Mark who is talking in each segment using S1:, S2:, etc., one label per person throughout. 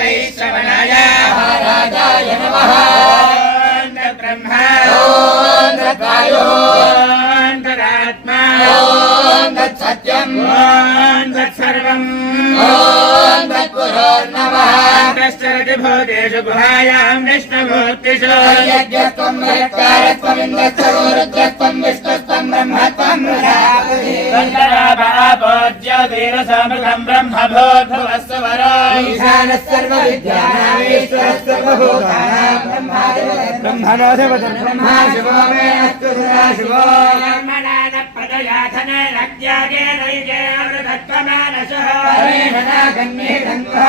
S1: వైశ్రవణాయ
S2: మహారాజాయ నమః
S1: ఓం తత్సర్వం
S2: ఓం తత్పురోర్నమః
S1: తశ్చరతి భూతేషు గుహాయాం విష్ణుమూర్తిషు
S2: యజ్ఞత్వం రుద్రత్వం విష్ణుత్వం ब्रह्म
S1: त्वम् पूज्य
S2: वीरसमृतम् ब्रह्म भोद्भवस्व वरानः सर्वविद्यानामेश्वरस्वभूतानाम्
S1: ब्रह्मणोऽधिपतिर्
S2: ब्रह्मा शिवो मे अस्तु सदा शिवो ब्रह्मणा न प्रदयाथने लज्ञागेन
S3: युगे अमृतत्वमानसः हरेण कन्ये गङ्गा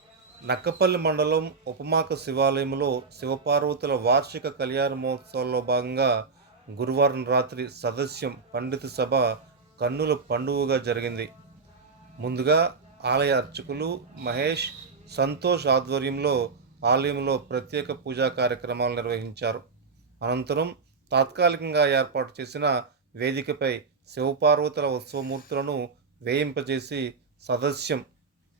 S3: నక్కపల్లి మండలం ఉపమాక శివాలయంలో శివపార్వతుల వార్షిక కళ్యాణ మహోత్సవాల్లో భాగంగా గురువారం రాత్రి సదస్యం పండిత సభ కన్నుల పండుగగా జరిగింది. ముందుగా ఆలయ అర్చకులు మహేష్ సంతోష్ ఆధ్వర్యంలో ఆలయంలో ప్రత్యేక పూజా కార్యక్రమాలు నిర్వహించారు. అనంతరం తాత్కాలికంగా ఏర్పాటు చేసిన వేదికపై శివపార్వతుల ఉత్సవమూర్తులను వేయింపజేసి సదస్యం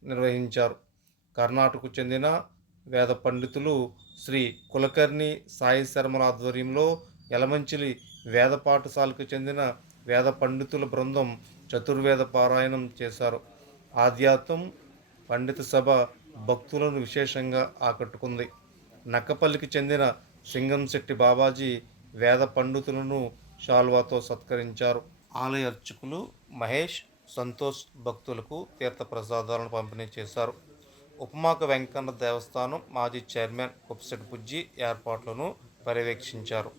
S3: నిర్వహించారు. కర్ణాటకకు చెందిన వేద పండితులు శ్రీ కులకర్ణి సాయి శర్మల ఆధ్వర్యంలో యలమంచిలి వేద పాఠశాలకు చెందిన వేద పండితుల బృందం చతుర్వేద పారాయణం చేశారు. ఆధ్యాత్మం పండిత సభ భక్తులను విశేషంగా ఆకట్టుకుంది. నక్కపల్లికి చెందిన సింగంశెట్టి బాబాజీ వేద పండితులను షాల్వాతో సత్కరించారు. ఆలయ అర్చకులు మహేష్ సంతోష్ భక్తులకు తీర్థప్రసాదాలను పంపిణీ చేశారు. ఉపమాక వెంకన్న దేవస్థానం మాజీ చైర్మన్ కుప్సెట్ బుజ్జి ఏర్పాట్లను పర్యవేక్షించారు.